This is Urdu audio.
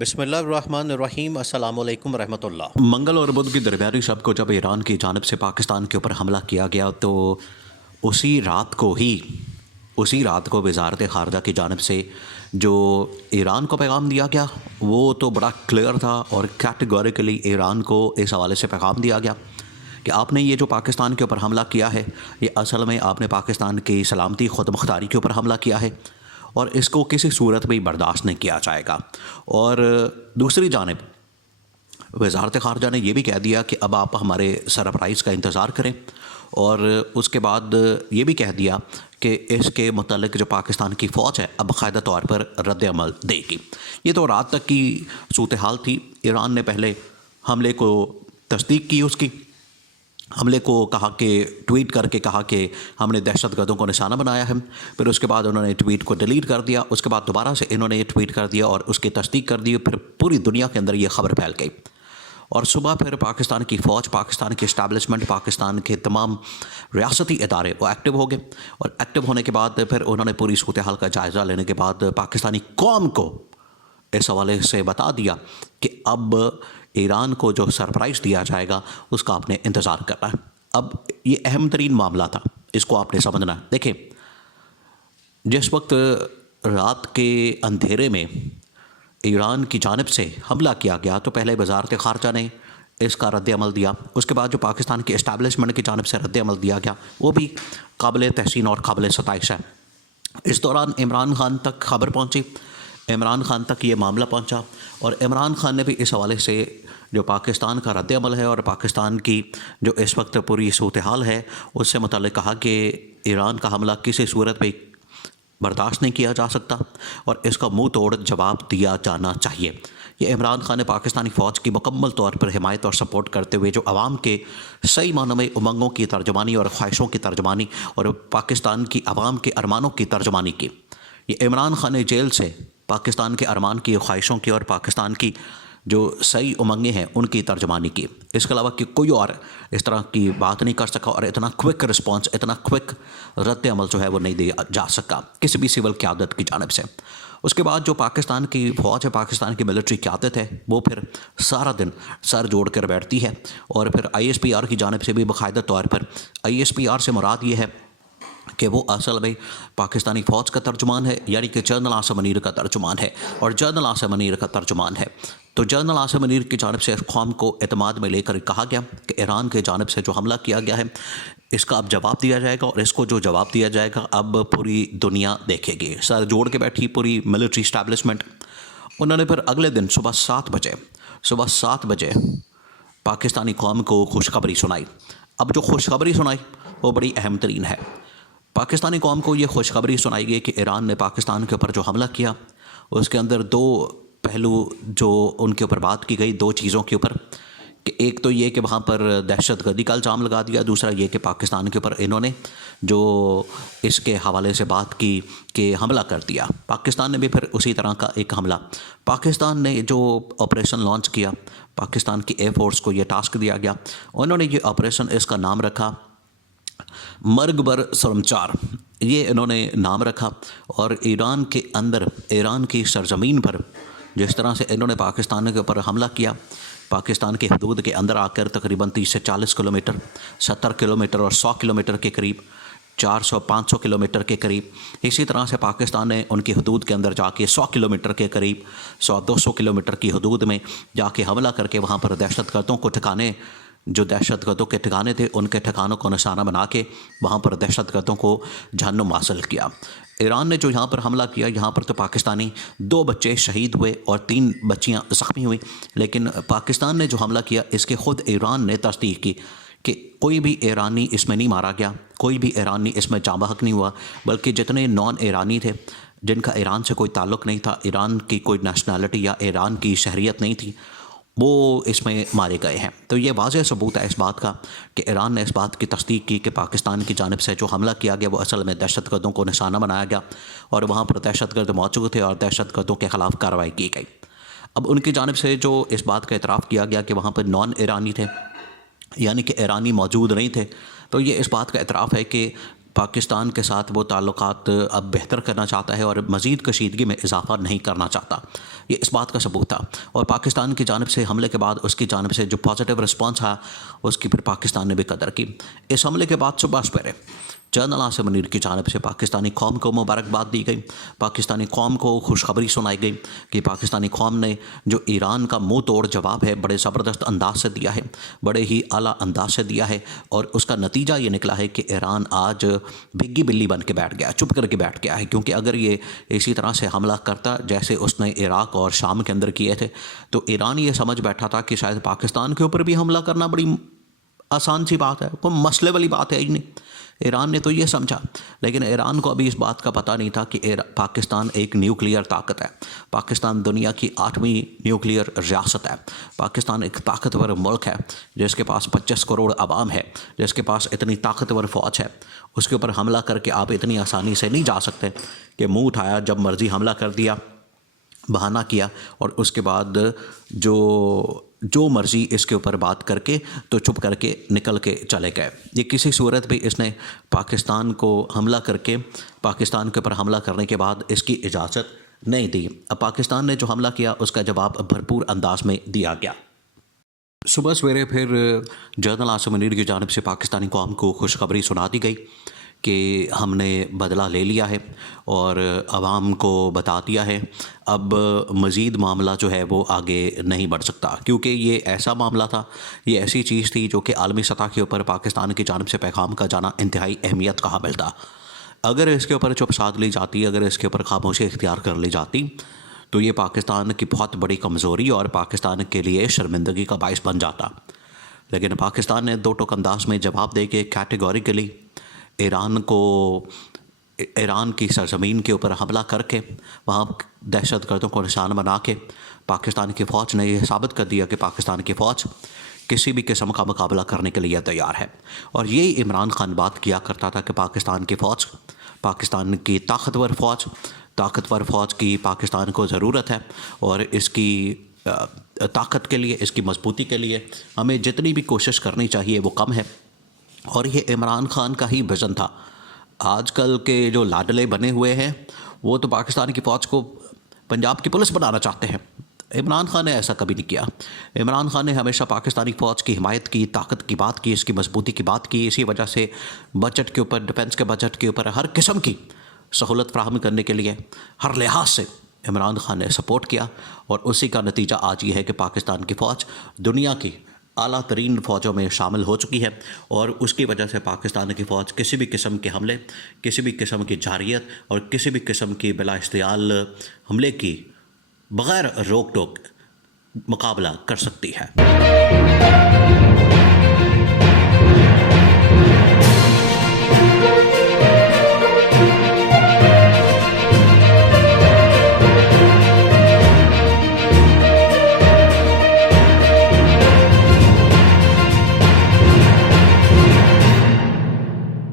بسم اللہ الرحمن الرحیم۔ السلام علیکم ورحمۃ اللہ۔ منگل اور بدھ کی درمیانی شب کو جب ایران کی جانب سے پاکستان کے اوپر حملہ کیا گیا تو اسی رات کو وزارت خارجہ کی جانب سے جو ایران کو پیغام دیا گیا وہ تو بڑا کلیئر تھا، اور کیٹیگوریکلی ایران کو اس حوالے سے پیغام دیا گیا کہ آپ نے یہ جو پاکستان کے اوپر حملہ کیا ہے یہ اصل میں آپ نے پاکستان کی سلامتی خود مختاری کے اوپر حملہ کیا ہے، اور اس کو کسی صورت بھی برداشت نہیں کیا جائے گا۔ اور دوسری جانب وزارت خارجہ نے یہ بھی کہہ دیا کہ اب آپ ہمارے سرپرائز کا انتظار کریں، اور اس کے بعد یہ بھی کہہ دیا کہ اس کے متعلق جو پاکستان کی فوج ہے اب باقاعدہ طور پر رد عمل دے گی۔ یہ تو رات تک کی صورتحال تھی۔ ایران نے پہلے حملے کو تصدیق کی، اس کی حملے کو کہا کہ ٹویٹ کر کے کہا کہ ہم نے دہشت گردوں کو نشانہ بنایا ہے، پھر اس کے بعد انہوں نے ٹویٹ کو ڈیلیٹ کر دیا، اس کے بعد دوبارہ سے انہوں نے یہ ٹویٹ کر دیا اور اس کی تصدیق کر دی، پھر پوری دنیا کے اندر یہ خبر پھیل گئی، اور صبح پھر پاکستان کی فوج، پاکستان کی اسٹیبلشمنٹ، پاکستان کے تمام ریاستی ادارے وہ ایکٹیو ہو گئے، اور ایکٹیو ہونے کے بعد پھر انہوں نے پوری صورتحال کا جائزہ لینے کے بعد پاکستانی قوم کو اس حوالے سے بتا دیا کہ اب ایران کو جو سرپرائز دیا جائے گا اس کا آپ نے انتظار کرنا ہے۔ اب یہ اہم ترین معاملہ تھا، اس کو آپ نے سمجھنا ہے۔ دیکھیں، جس وقت رات کے اندھیرے میں ایران کی جانب سے حملہ کیا گیا تو پہلے وزارت خارجہ نے اس کا رد عمل دیا، اس کے بعد جو پاکستان کی اسٹیبلشمنٹ کی جانب سے رد عمل دیا گیا وہ بھی قابل تحسین اور قابل ستائش ہے۔ اس دوران عمران خان تک خبر پہنچی، عمران خان تک یہ معاملہ پہنچا، اور عمران خان نے بھی اس حوالے سے جو پاکستان کا رد عمل ہے اور پاکستان کی جو اس وقت پوری صورتحال ہے اس سے متعلق کہا کہ ایران کا حملہ کسی صورت پہ برداشت نہیں کیا جا سکتا اور اس کا منہ توڑ جواب دیا جانا چاہیے۔ یہ عمران خان نے پاکستانی فوج کی مکمل طور پر حمایت اور سپورٹ کرتے ہوئے جو عوام کے صحیح معنوں میں امنگوں کی ترجمانی اور خواہشوں کی ترجمانی اور پاکستان کی عوام کے ارمانوں کی ترجمانی کی، یہ عمران خان نے جیل سے پاکستان کے ارمان کی، خواہشوں کی اور پاکستان کی جو صحیح امنگیں ہیں ان کی ترجمانی کی۔ اس کے علاوہ کہ کوئی اور اس طرح کی بات نہیں کر سکا، اور اتنا کوئک رسپانس، اتنا کوئک رد عمل جو ہے وہ نہیں دیا جا سکا کسی بھی سول قیادت کی جانب سے۔ اس کے بعد جو پاکستان کی فوج ہے، پاکستان کی ملٹری قیادت ہے، وہ پھر سارا دن سر جوڑ کر بیٹھتی ہے، اور پھر ISPR کی جانب سے بھی باقاعدہ طور پر، ISPR سے مراد یہ ہے کہ وہ اصل میں پاکستانی فوج کا ترجمان ہے، یعنی کہ جنرل عاصم منیر کا ترجمان ہے، اور جنرل عاصم منیر کا ترجمان ہے تو جنرل عاصم منیر کی جانب سے قوم کو اعتماد میں لے کر کہا گیا کہ ایران کے جانب سے جو حملہ کیا گیا ہے اس کا اب جواب دیا جائے گا، اور اس کو جو جواب دیا جائے گا اب پوری دنیا دیکھے گی۔ سر جوڑ کے بیٹھی پوری ملٹری اسٹیبلشمنٹ۔ انہوں نے پھر اگلے دن صبح 7 بجے پاکستانی قوم کو خوشخبری سنائی۔ اب جو خوشخبری سنائی وہ بڑی اہم ترین ہے۔ پاکستانی قوم کو یہ خوشخبری سنائی گئی کہ ایران نے پاکستان کے اوپر جو حملہ کیا اس کے اندر دو پہلو جو ان کے اوپر بات کی گئی، دو چیزوں کے اوپر، کہ ایک تو یہ کہ وہاں پر دہشت گردی کا الزام لگا دیا، دوسرا یہ کہ پاکستان کے اوپر انہوں نے جو اس کے حوالے سے بات کی کہ حملہ کر دیا۔ پاکستان نے بھی پھر اسی طرح کا ایک حملہ، پاکستان نے جو آپریشن لانچ کیا، پاکستان کی ایئر فورس کو یہ ٹاسک دیا گیا، انہوں نے یہ آپریشن، اس کا نام رکھا مرگ بر سرمچار، یہ انہوں نے نام رکھا۔ اور ایران کے اندر، ایران کی سرزمین پر جس طرح سے انہوں نے پاکستان کے اوپر حملہ کیا، پاکستان کے حدود کے اندر آ کر تقریباً 30 سے 40 کلومیٹر، 70 کلومیٹر اور 100 کلومیٹر کے قریب، 400-500 کلومیٹر کے قریب، اسی طرح سے پاکستان نے ان کی حدود کے اندر جا کے 100 کلومیٹر کے قریب، 100-200 کلومیٹر کی حدود میں جا کے حملہ کر کے وہاں پر دہشت گردوں کو ٹھکانے، جو دہشت گردوں کے ٹھکانے تھے ان کے ٹھکانوں کو نشانہ بنا کے وہاں پر دہشت گردوں کو جہنم حاصل کیا۔ ایران نے جو یہاں پر حملہ کیا، یہاں پر تو پاکستانی 2 بچے شہید ہوئے اور 3 بچیاں زخمی ہوئیں، لیکن پاکستان نے جو حملہ کیا اس کے خود ایران نے تصدیق کی کہ کوئی بھی ایرانی اس میں نہیں مارا گیا، کوئی بھی ایرانی اس میں جاں بحق نہیں ہوا، بلکہ جتنے نان ایرانی تھے جن کا ایران سے کوئی تعلق نہیں تھا، ایران کی کوئی نیشنلٹی یا ایران کی شہریت نہیں تھی، وہ اس میں مارے گئے ہیں۔ تو یہ واضح ثبوت ہے اس بات کا کہ ایران نے اس بات کی تصدیق کی کہ پاکستان کی جانب سے جو حملہ کیا گیا وہ اصل میں دہشت گردوں کو نشانہ بنایا گیا، اور وہاں پر دہشت گرد موجود تھے اور دہشت گردوں کے خلاف کارروائی کی گئی۔ اب ان کی جانب سے جو اس بات کا اعتراف کیا گیا کہ وہاں پر نان ایرانی تھے، یعنی کہ ایرانی موجود نہیں تھے، تو یہ اس بات کا اعتراف ہے کہ پاکستان کے ساتھ وہ تعلقات اب بہتر کرنا چاہتا ہے اور مزید کشیدگی میں اضافہ نہیں کرنا چاہتا. یہ اس بات کا ثبوت تھا. اور پاکستان کی جانب سے حملے کے بعد اس کی جانب سے جو پازیٹیو رسپانس تھا اس کی پھر پاکستان نے بھی قدر کی. اس حملے کے بعد صبح سویرے جنرل عاصم منیر کی جانب سے پاکستانی قوم کو مبارکباد دی گئی. پاکستانی قوم کو خوشخبری سنائی گئی کہ پاکستانی قوم نے جو ایران کا منہ توڑ جواب ہے بڑے زبردست انداز سے دیا ہے, بڑے ہی اعلیٰ انداز سے دیا ہے, اور اس کا نتیجہ یہ نکلا ہے کہ ایران آج بھگی بلی بن کے بیٹھ گیا, چپ کر کے بیٹھ گیا ہے. کیونکہ اگر یہ اسی طرح سے حملہ کرتا جیسے اس نے عراق اور شام کے اندر کیے تھے تو ایران یہ سمجھ بیٹھا تھا کہ شاید پاکستان کے اوپر بھی حملہ کرنا بڑی آسان سی بات ہے, کوئی مسئلے والی بات ہے ہی نہیں. ایران نے تو یہ سمجھا, لیکن ایران کو ابھی اس بات کا پتہ نہیں تھا کہ پاکستان ایک نیوکلیئر طاقت ہے. پاکستان دنیا کی 8ویں نیوکلیئر ریاست ہے. پاکستان ایک طاقتور ملک ہے جس کے پاس 25 کروڑ عوام ہے, جس کے پاس اتنی طاقتور فوج ہے. اس کے اوپر حملہ کر کے آپ اتنی آسانی سے نہیں جا سکتے کہ منہ اٹھایا, جب مرضی حملہ کر دیا, بہانہ کیا, اور اس کے بعد جو مرضی اس کے اوپر بات کر کے تو چپ کر کے نکل کے چلے گئے. یہ کسی صورت بھی اس نے پاکستان کو حملہ کر کے پاکستان کے اوپر حملہ کرنے کے بعد اس کی اجازت نہیں دی. اب پاکستان نے جو حملہ کیا اس کا جواب بھرپور انداز میں دیا گیا. صبح سویرے پھر جنرل عاصم منیر کی جانب سے پاکستانی قوم کو خوشخبری سنا دی گئی کہ ہم نے بدلہ لے لیا ہے اور عوام کو بتا دیا ہے اب مزید معاملہ جو ہے وہ آگے نہیں بڑھ سکتا. کیونکہ یہ ایسا معاملہ تھا, یہ ایسی چیز تھی جو کہ عالمی سطح کے اوپر پاکستان کی جانب سے پیغام کا جانا انتہائی اہمیت کا حامل تھا. اگر اس کے اوپر چپ سادھ لی جاتی, اگر اس کے اوپر خاموشی اختیار کر لی جاتی تو یہ پاکستان کی بہت بڑی کمزوری اور پاکستان کے لیے شرمندگی کا باعث بن جاتا. لیکن پاکستان نے دو ٹوک انداز میں جواب دے کے کیٹیگوریکلی ایران کی سرزمین کے اوپر حملہ کر کے وہاں دہشت گردوں کو نشان بنا کے پاکستان کی فوج نے یہ ثابت کر دیا کہ پاکستان کی فوج کسی بھی قسم کا مقابلہ کرنے کے لیے تیار ہے. اور یہی عمران خان بات کیا کرتا تھا کہ پاکستان کی فوج, پاکستان کی طاقتور فوج کی پاکستان کو ضرورت ہے, اور اس کی طاقت کے لیے, اس کی مضبوطی کے لیے ہمیں جتنی بھی کوشش کرنی چاہیے وہ کم ہے. اور یہ عمران خان کا ہی ویژن تھا. آج کل کے جو لاڈلے بنے ہوئے ہیں وہ تو پاکستان کی فوج کو پنجاب کی پولیس بنانا چاہتے ہیں. عمران خان نے ایسا کبھی نہیں کیا. عمران خان نے ہمیشہ پاکستانی فوج کی حمایت کی, طاقت کی بات کی, اس کی مضبوطی کی بات کی. اسی وجہ سے بجٹ کے اوپر, ڈیفنس کے بجٹ کے اوپر ہر قسم کی سہولت فراہم کرنے کے لیے ہر لحاظ سے عمران خان نے سپورٹ کیا. اور اسی کا نتیجہ آج یہ ہے کہ پاکستان کی فوج دنیا کی اعلیٰ ترین فوجوں میں شامل ہو چکی ہے, اور اس کی وجہ سے پاکستان کی فوج کسی بھی قسم کے حملے, کسی بھی قسم کی جارحیت اور کسی بھی قسم کی بلا اشتعال حملے کی بغیر روک ٹوک مقابلہ کر سکتی ہے.